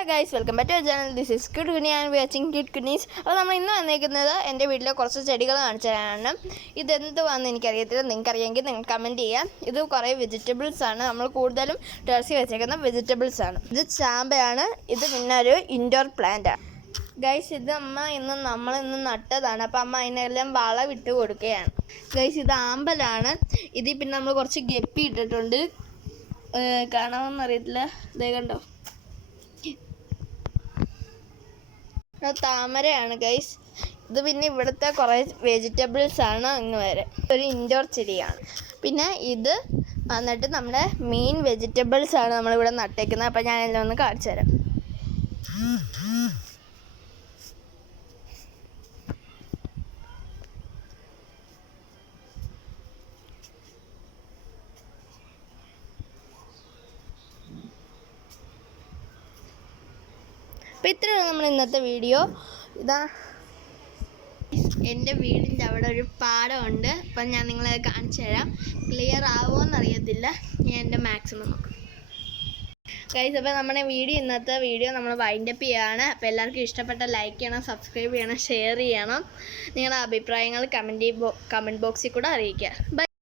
Hello guys, welcome back to our channel. This is cute Kuni and watching cute Kunis. അപ്പോൾ നമ്മൾ ഇന്ന് വന്നിരിക്കുന്നത് എൻ്റെ വീട്ടിലെ കുറച്ച് ചെടികൾ കാണിച്ചു തരാനാണ്. ഇതെന്തുവാണെന്ന് എനിക്കറിയത്തില്ല, നിങ്ങൾക്കറിയാമെങ്കിൽ നിങ്ങൾ കമൻറ്റ് ചെയ്യാം. ഇത് കുറേ വെജിറ്റബിൾസ് ആണ്, നമ്മൾ കൂടുതലും ടെറസിൽ വെച്ചേക്കുന്ന വെജിറ്റബിൾസ് ആണ്. ഇത് ചാമ്പയാണ്, ഇത് പിന്നെ ഒരു ഇൻഡോർ പ്ലാന്റ് ആണ്. ഗൈസ്, ഇത് നമ്മളിന്ന് നട്ടതാണ്. അപ്പോൾ അമ്മ അതിനെല്ലാം വളമിട്ട് കൊടുക്കുകയാണ്. ഗൈസ്, ഇത് ആമ്പലാണ്. ഇതിൽ പിന്നെ നമ്മൾ കുറച്ച് ഗപ്പി ഇട്ടിട്ടുണ്ട്, കാണാമെന്നറിയത്തില്ല, ഇതേ കണ്ടോ. താമരയാണ് ഗൈസ്. ഇത് പിന്നെ ഇവിടുത്തെ കുറേ വെജിറ്റബിൾസ് ആണ്. ഇന്ന് വരെ ഒരു ഇൻഡോർ ചെടിയാണ്. പിന്നെ ഇത് വന്നിട്ട് നമ്മുടെ മെയിൻ വെജിറ്റബിൾസ് ആണ് നമ്മളിവിടെ നട്ടേക്കുന്നത്. അപ്പം ഞാനെല്ലാം ഒന്ന് കാണിച്ചു തരാം. അപ്പോൾ ഇത്രയാണ് നമ്മൾ ഇന്നത്തെ വീഡിയോ. ഇതാ എൻ്റെ വീടിൻ്റെ അവിടെ ഒരു പാടമുണ്ട്. അപ്പം ഞാൻ നിങ്ങളെ കാണിച്ചു തരാം. ക്ലിയർ ആവുമോയെന്നറിയത്തില്ല, ഞാൻ എൻ്റെ മാക്സിമം നോക്കാം. ഗൈസ്, അപ്പോൾ നമ്മുടെ ഇന്നത്തെ വീഡിയോ നമ്മൾ വൈൻഡപ്പ് ചെയ്യുകയാണ്. അപ്പോൾ എല്ലാവർക്കും ഇഷ്ടപ്പെട്ട ലൈക്ക് ചെയ്യണം, സബ്സ്ക്രൈബ് ചെയ്യണം, ഷെയർ ചെയ്യണം. നിങ്ങളുടെ അഭിപ്രായങ്ങൾ കമൻറ്റ് ബോക്സിൽ കൂടെ അറിയിക്കുക. ബൈ.